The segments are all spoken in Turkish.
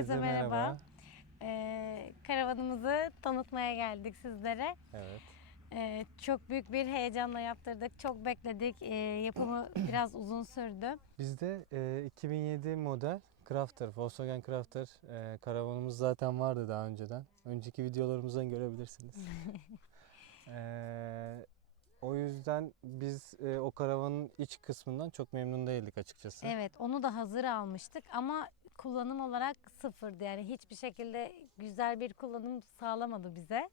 Herkese merhaba. Ee, karavanımızı tanıtmaya geldik sizlere. Evet. Ee, çok büyük bir heyecanla yaptırdık. Çok bekledik. Ee, yapımı biraz uzun sürdü. Bizde e, 2007 model Crafter, Volkswagen Crafter e, karavanımız zaten vardı daha önceden. Önceki videolarımızdan görebilirsiniz. E, o yüzden biz e, o karavanın iç kısmından çok memnun değildik açıkçası. Evet, onu da hazır almıştık ama kullanım olarak sıfırdı. Yani hiçbir şekilde güzel bir kullanım sağlamadı bize.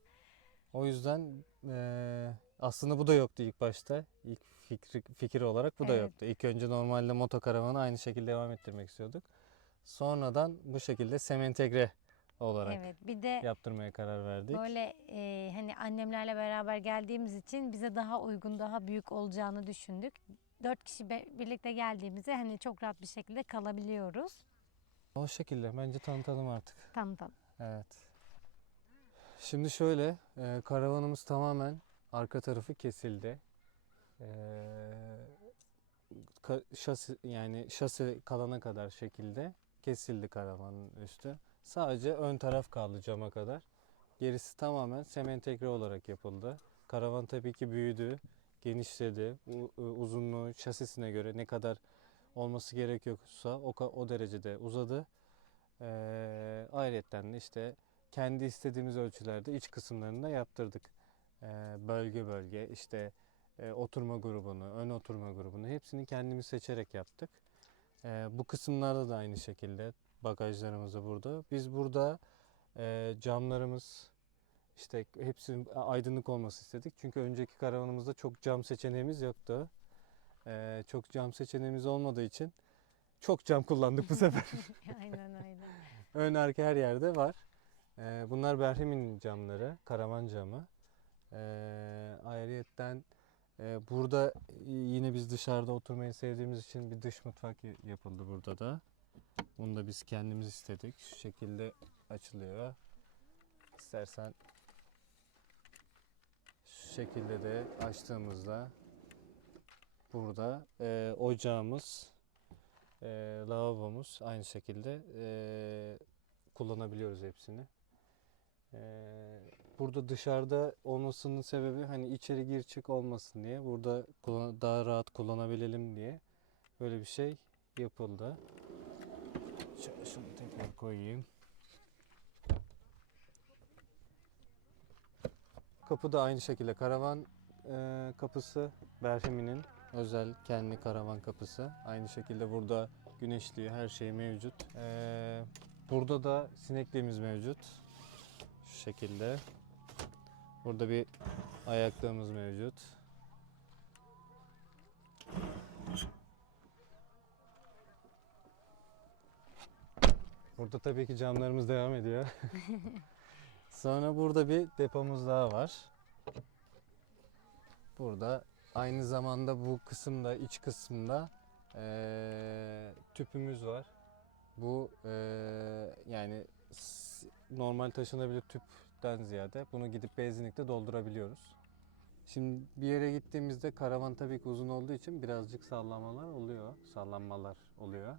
O yüzden e, aslında bu da yoktu ilk başta. İlk fikri, fikir olarak bu da Evet. yoktu. İlk önce normalde motokaravanı aynı şekilde devam ettirmek istiyorduk. Sonradan bu şekilde sem entegre olarak Evet, bir de yaptırmaya karar verdik. böyle e, hani annemlerle beraber geldiğimiz için bize daha uygun, daha büyük olacağını düşündük. Dört kişi birlikte geldiğimizde hani çok rahat bir şekilde kalabiliyoruz. O şekilde bence tanıtalım artık. Tam. Evet. Şimdi şöyle, e, karavanımız tamamen arka tarafı kesildi. E, ka- şasi yani şasi kalana kadar şekilde kesildi karavanın üstü. Sadece ön taraf kaldı cama kadar. Gerisi tamamen sementegre olarak yapıldı. Karavan tabii ki büyüdü, genişledi. U- e, uzunluğu şasisine göre ne kadar olması gerekiyorsa o, o derecede uzadı. Ee, ayrıyetten işte kendi istediğimiz ölçülerde iç kısımlarını da yaptırdık. Ee, bölge bölge işte e, oturma grubunu, ön oturma grubunu hepsini kendimiz seçerek yaptık. Ee, bu kısımlarda da aynı şekilde bagajlarımız da burada. Biz burada e, camlarımız işte hepsinin aydınlık olması istedik. Çünkü önceki karavanımızda çok cam seçeneğimiz yoktu. Ee, çok cam seçeneğimiz olmadığı için çok cam kullandık bu sefer. Aynen öyle. Ön arka her yerde var. Ee, bunlar Berhemin'in camları, karavan camı. Ee, ayrıyetten e, burada yine biz dışarıda oturmayı sevdiğimiz için bir dış mutfak yapıldı burada da. Bunu da biz kendimiz istedik. Şu şekilde açılıyor. İstersen şu şekilde de açtığımızda burada e, ocağımız, e, lavabomuz aynı şekilde e, kullanabiliyoruz hepsini. E, burada dışarıda olmasının sebebi hani içeri gir çık olmasın diye. Burada kullan- daha rahat kullanabilelim diye böyle bir şey yapıldı. Şöyle şunu tekrar koyayım. Kapı da aynı şekilde karavan e, kapısı Berhemi'nin özel kendi karavan kapısı. Aynı şekilde burada güneşliği her şey mevcut. E, burada da sinekliğimiz mevcut. Şu şekilde. Burada bir ayaklığımız mevcut. Burada tabii ki camlarımız devam ediyor. Sonra burada bir depomuz daha var. Burada aynı zamanda bu kısımda iç kısımda eee, tüpümüz var. Bu eee, yani normal taşınabilir tüpten ziyade bunu gidip benzinlikte doldurabiliyoruz. Şimdi bir yere gittiğimizde karavan tabii ki uzun olduğu için birazcık sallamalar oluyor. Sallanmalar oluyor.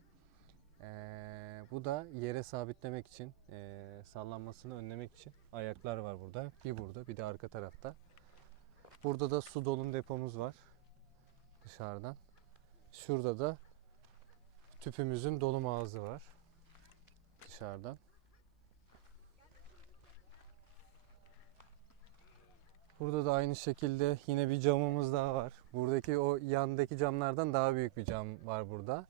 Eee, bu da yere sabitlemek için, eee, sallanmasını önlemek için ayaklar var burada. Bir burada, bir de arka tarafta. Burada da su dolum depomuz var dışarıdan. Şurada da tüpümüzün dolum ağzı var dışarıdan. Burada da aynı şekilde yine bir camımız daha var. Buradaki o yandaki camlardan daha büyük bir cam var burada.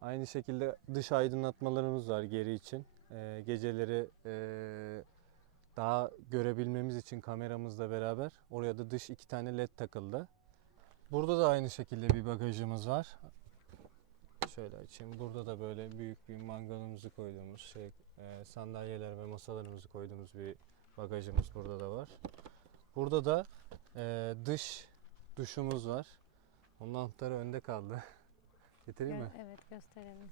Aynı şekilde dış aydınlatmalarımız var geri için. Ee, geceleri ee, daha görebilmemiz için kameramızla beraber oraya da dış iki tane led takıldı. Burada da aynı şekilde bir bagajımız var. Şöyle açayım. Burada da böyle büyük bir mangalımızı koyduğumuz şey, e, sandalyeler ve masalarımızı koyduğumuz bir bagajımız burada da var. Burada da e, dış duşumuz var. Onun anahtarı önde kaldı. Getireyim mi? Evet gösterelim.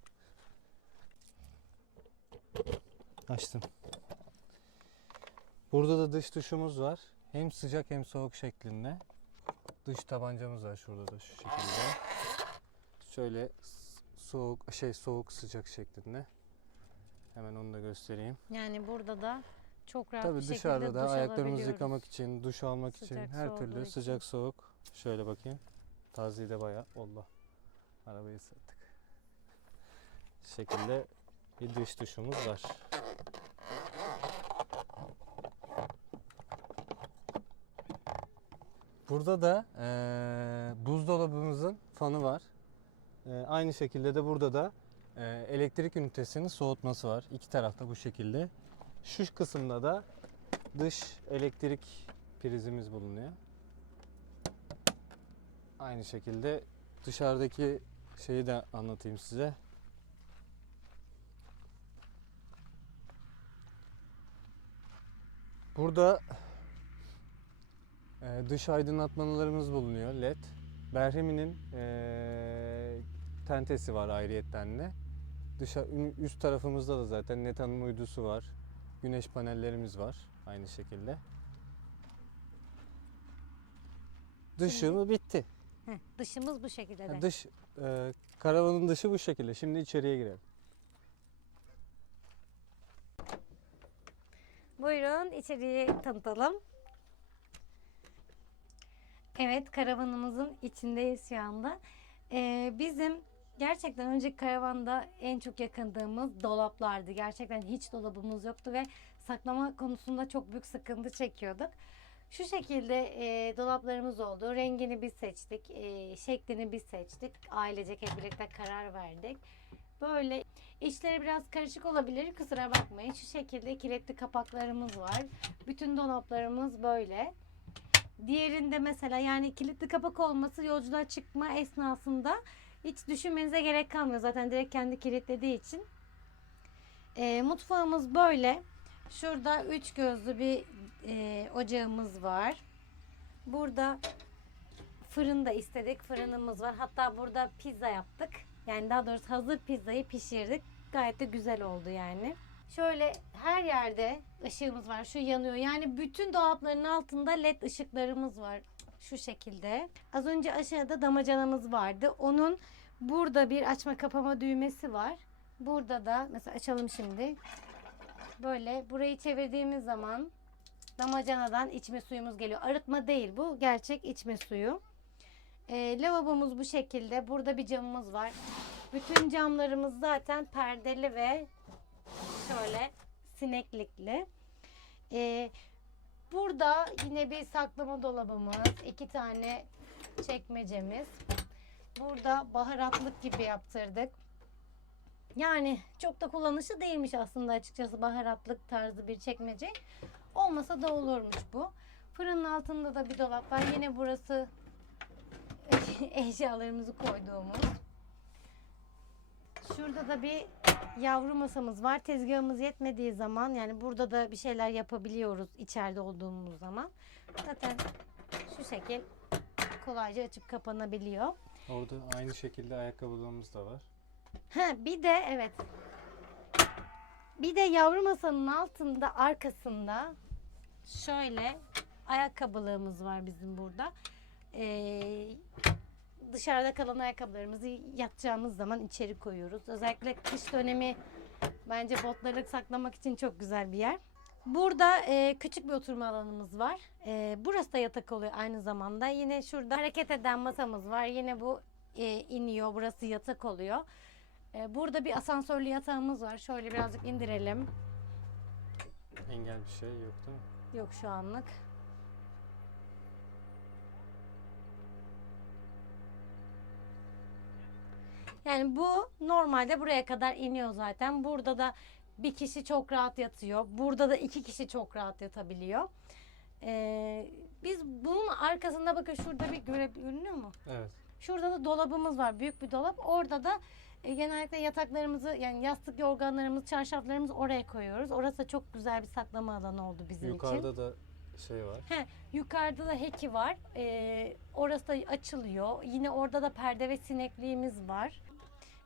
Açtım. Burada da dış duşumuz var. Hem sıcak hem soğuk şeklinde. Dış tabancamız var şurada da şu şekilde. Şöyle soğuk şey soğuk sıcak şeklinde. Hemen onu da göstereyim. Yani burada da çok rahat Tabii bir şekilde dışarıda da duş ayaklarımızı yıkamak için, duş almak için Sıcak her su türlü için. sıcak soğuk. Şöyle bakayım. Taziye de bayağı. Allah. Arabayı ıslattık. Şu şekilde bir dış duşumuz var. Burada da eee, buzdolabımızın fanı var. Eee, aynı şekilde de burada da eee, elektrik ünitesinin soğutması var. İki tarafta bu şekilde. Şu kısımda da dış elektrik prizimiz bulunuyor. Aynı şekilde dışarıdaki şeyi de anlatayım size. Burada e, dış aydınlatmalarımız bulunuyor LED. Berhemi'nin e, tentesi var ayrıyetten de. Dışa, ün- üst tarafımızda da zaten Netan'ın uydusu var. Güneş panellerimiz var aynı şekilde. Dışı bitti. Heh, dışımız bu şekilde de. Dış e, karavanın dışı bu şekilde. Şimdi içeriye girelim. Buyurun içeriği tanıtalım. Evet karavanımızın içindeyiz şu anda. Ee, bizim gerçekten önceki karavanda en çok yakındığımız dolaplardı. Gerçekten hiç dolabımız yoktu ve saklama konusunda çok büyük sıkıntı çekiyorduk. Şu şekilde e, dolaplarımız oldu. Rengini biz seçtik, e, şeklini biz seçtik. Ailecek hep birlikte karar verdik. Böyle İçleri biraz karışık olabilir. Kusura bakmayın. Şu şekilde kilitli kapaklarımız var. Bütün dolaplarımız böyle. Diğerinde mesela yani kilitli kapak olması yolculuğa çıkma esnasında hiç düşünmenize gerek kalmıyor. Zaten direkt kendi kilitlediği için. Ee, mutfağımız böyle. Şurada üç gözlü bir e, ocağımız var. Burada fırın da istedik. Fırınımız var. Hatta burada pizza yaptık. Yani daha doğrusu hazır pizzayı pişirdik. Gayet de güzel oldu yani. Şöyle her yerde ışığımız var. Şu yanıyor. Yani bütün dolapların altında led ışıklarımız var. Şu şekilde. Az önce aşağıda damacanamız vardı. Onun burada bir açma kapama düğmesi var. Burada da mesela açalım şimdi. Böyle burayı çevirdiğimiz zaman damacanadan içme suyumuz geliyor. Arıtma değil bu. Gerçek içme suyu. E, lavabomuz bu şekilde. Burada bir camımız var. Bütün camlarımız zaten perdeli ve şöyle sineklikli. E, burada yine bir saklama dolabımız, iki tane çekmecemiz. Burada baharatlık gibi yaptırdık. Yani çok da kullanışlı değilmiş aslında açıkçası baharatlık tarzı bir çekmece. Olmasa da olurmuş bu. Fırının altında da bir dolap var. Yine burası eşyalarımızı koyduğumuz. Şurada da bir yavru masamız var. Tezgahımız yetmediği zaman yani burada da bir şeyler yapabiliyoruz içeride olduğumuz zaman. Zaten şu şekil kolayca açıp kapanabiliyor. Orada aynı şekilde ayakkabılarımız da var. Ha bir de evet. Bir de yavru masanın altında arkasında şöyle ayakkabılığımız var bizim burada. Ee, dışarıda kalan ayakkabılarımızı yatacağımız zaman içeri koyuyoruz. Özellikle kış dönemi bence botları saklamak için çok güzel bir yer. Burada e, küçük bir oturma alanımız var. E, burası da yatak oluyor aynı zamanda. Yine şurada hareket eden masamız var. Yine bu e, iniyor. Burası yatak oluyor. E, burada bir asansörlü yatağımız var. Şöyle birazcık indirelim. Engel bir şey yok değil mi? Yok şu anlık. Yani bu normalde buraya kadar iniyor zaten. Burada da bir kişi çok rahat yatıyor. Burada da iki kişi çok rahat yatabiliyor. Ee, biz bunun arkasında bakın şurada bir göre görünüyor mu? Evet. Şurada da dolabımız var. Büyük bir dolap. Orada da e, genellikle yataklarımızı yani yastık yorganlarımız, çarşaflarımızı oraya koyuyoruz. Orası da çok güzel bir saklama alanı oldu bizim için. Yukarıda da şey var. He, yukarıda da heki var. Ee, orası da açılıyor. Yine orada da perde ve sinekliğimiz var.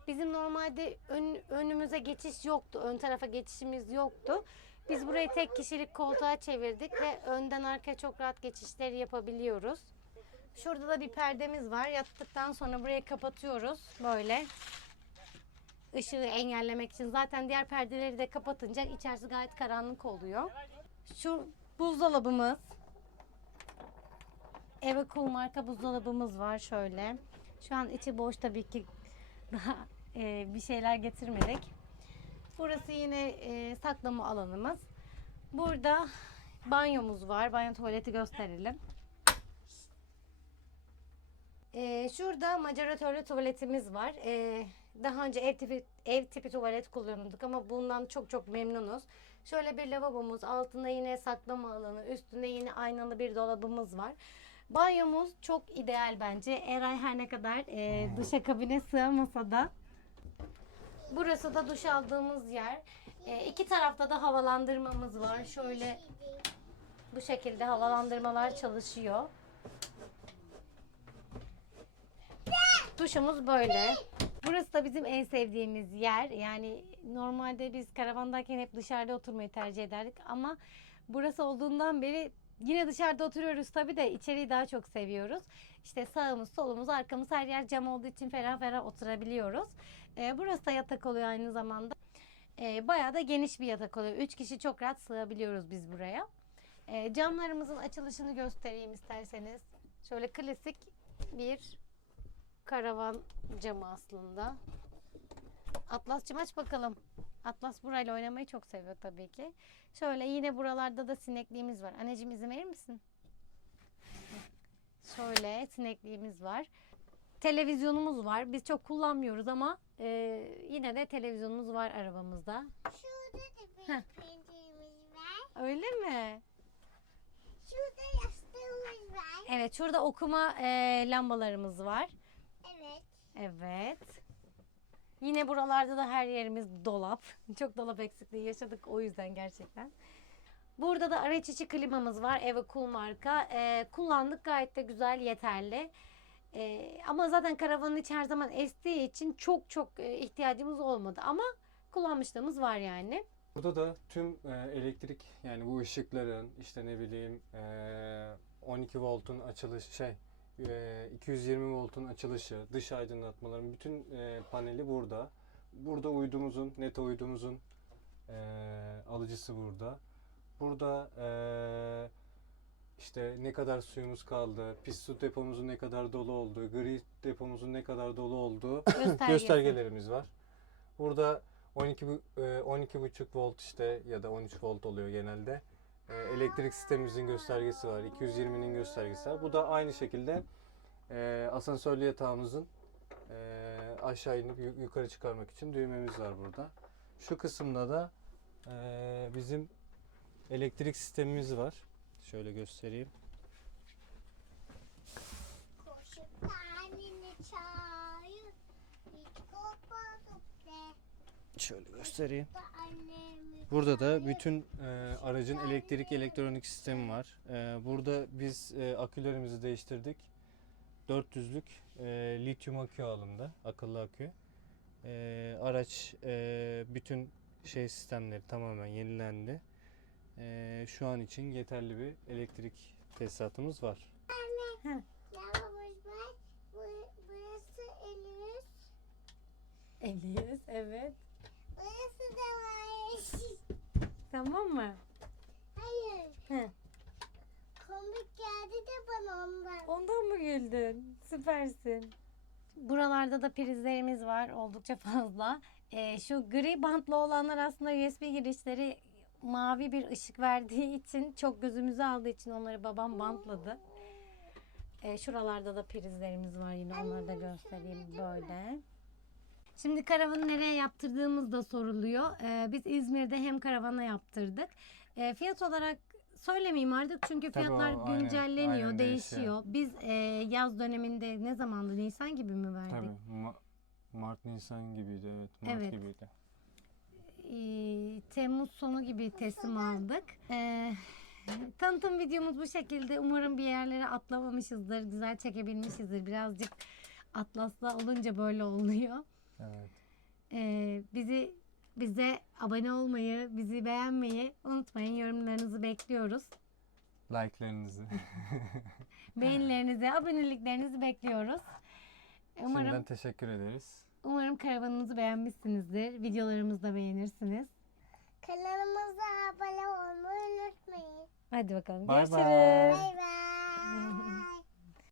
Bizim normalde ön- önümüze geçiş yoktu. Ön tarafa geçişimiz yoktu. Biz burayı tek kişilik koltuğa çevirdik ve önden arkaya çok rahat geçişleri yapabiliyoruz. Şurada da bir perdemiz var. Yattıktan sonra burayı kapatıyoruz. Böyle. ışığı engellemek için. Zaten diğer perdeleri de kapatınca içerisi gayet karanlık oluyor. Şu buzdolabımız. Evercool marka buzdolabımız var şöyle. Şu an içi boş tabii ki daha e, bir şeyler getirmedik. Burası yine e, saklama alanımız. Burada banyomuz var. Banyo tuvaleti gösterelim. E, şurada macaratörlü tuvaletimiz var. E, daha önce ev tipi, ev tipi tuvalet kullanıyorduk ama bundan çok çok memnunuz. Şöyle bir lavabomuz, altında yine saklama alanı, üstünde yine aynalı bir dolabımız var. Banyomuz çok ideal bence. Eray her ne kadar e, duşakabine sığamasa da Burası da duş aldığımız yer. E, iki tarafta da havalandırmamız var. Şöyle bu şekilde havalandırmalar çalışıyor. Duşumuz böyle. Burası da bizim en sevdiğimiz yer. Yani normalde biz karavandayken hep dışarıda oturmayı tercih ederdik ama burası olduğundan beri yine dışarıda oturuyoruz tabii de içeriği daha çok seviyoruz. İşte sağımız, solumuz, arkamız her yer cam olduğu için ferah ferah oturabiliyoruz. Ee, burası da yatak oluyor aynı zamanda. Ee, bayağı da geniş bir yatak oluyor. Üç kişi çok rahat sığabiliyoruz biz buraya. Ee, camlarımızın açılışını göstereyim isterseniz. Şöyle klasik bir karavan camı aslında. Atlas'cığım aç bakalım. Atlas burayla oynamayı çok seviyor tabii ki. Şöyle yine buralarda da sinekliğimiz var. Anneciğim izin verir misin? Şöyle sinekliğimiz var. Televizyonumuz var. Biz çok kullanmıyoruz ama e, yine de televizyonumuz var arabamızda. Şurada da bir Heh. penceremiz var. Öyle mi? Şurada yastığımız var. Evet şurada okuma e, lambalarımız var. Evet. Evet. Yine buralarda da her yerimiz dolap. Çok dolap eksikliği yaşadık o yüzden gerçekten. Burada da araç içi klimamız var. Evercool marka. Ee, kullandık gayet de güzel, yeterli. Ee, ama zaten karavanın içi her zaman estiği için çok çok e, ihtiyacımız olmadı. Ama kullanmışlığımız var yani. Burada da tüm e, elektrik yani bu ışıkların işte ne bileyim e, 12 voltun açılış şey e, 220 voltun açılışı, dış aydınlatmaların bütün e, paneli burada. Burada uydumuzun, net uydumuzun e, alıcısı burada. Burada e, işte ne kadar suyumuz kaldı, pis su depomuzun ne kadar dolu olduğu, gri depomuzun ne kadar dolu olduğu göstergelerimiz var. Burada 12 bu- e, 12,5 volt işte ya da 13 volt oluyor genelde. E, Elektrik sistemimizin göstergesi var. 220'nin göstergesi var. Bu da aynı şekilde e, asansörlü yatağımızın e, aşağı inip yu- yukarı çıkarmak için düğmemiz var burada. Şu kısımda da e, bizim elektrik sistemimiz var. Şöyle göstereyim. Koşup anneni çağır. Hiç de. Şöyle göstereyim. Burada da bütün e, aracın elektrik elektronik sistemi var. E, burada biz e, akülerimizi değiştirdik. 400'lük e, lityum akü alındı, akıllı akü. E, araç e, bütün şey sistemleri tamamen yenilendi. E, şu an için yeterli bir elektrik tesisatımız var. Var. Bu, burası elimiz. Eliyiz, evet. Burası da var. Tamam mı? Hayır. Hı. Komik geldi de bana ondan. Ondan mı güldün? Süpersin. Buralarda da prizlerimiz var oldukça fazla. Ee, şu gri bantlı olanlar aslında USB girişleri mavi bir ışık verdiği için çok gözümüzü aldığı için onları babam bantladı. Ee, şuralarda da prizlerimiz var yine onları da göstereyim böyle. Şimdi karavanı nereye yaptırdığımız da soruluyor. Ee, biz İzmir'de hem karavana yaptırdık. Ee, fiyat olarak söylemeyeyim artık çünkü Tabii o fiyatlar aynen- güncelleniyor, aynen değişiyor. değişiyor. Biz e, yaz döneminde ne zamandı? Nisan gibi mi verdik? Tabii Mart Nisan gibiydi evet. Mart Evet. gibiydi. Ee, Temmuz sonu gibi teslim aldık. Ee, tanıtım videomuz bu şekilde. Umarım bir yerlere atlamamışızdır, güzel çekebilmişizdir. Birazcık atlasla olunca böyle oluyor. Evet. Ee, bizi bize abone olmayı, bizi beğenmeyi unutmayın. Yorumlarınızı bekliyoruz. Like'larınızı. Beğenilerinizi, aboneliklerinizi bekliyoruz. Umarım Şimdiden teşekkür ederiz. Umarım karavanımızı beğenmişsinizdir. Videolarımızı da beğenirsiniz. Kanalımıza abone olmayı unutmayın. Hadi bakalım. Bay. Görüşürüz. Bay bay.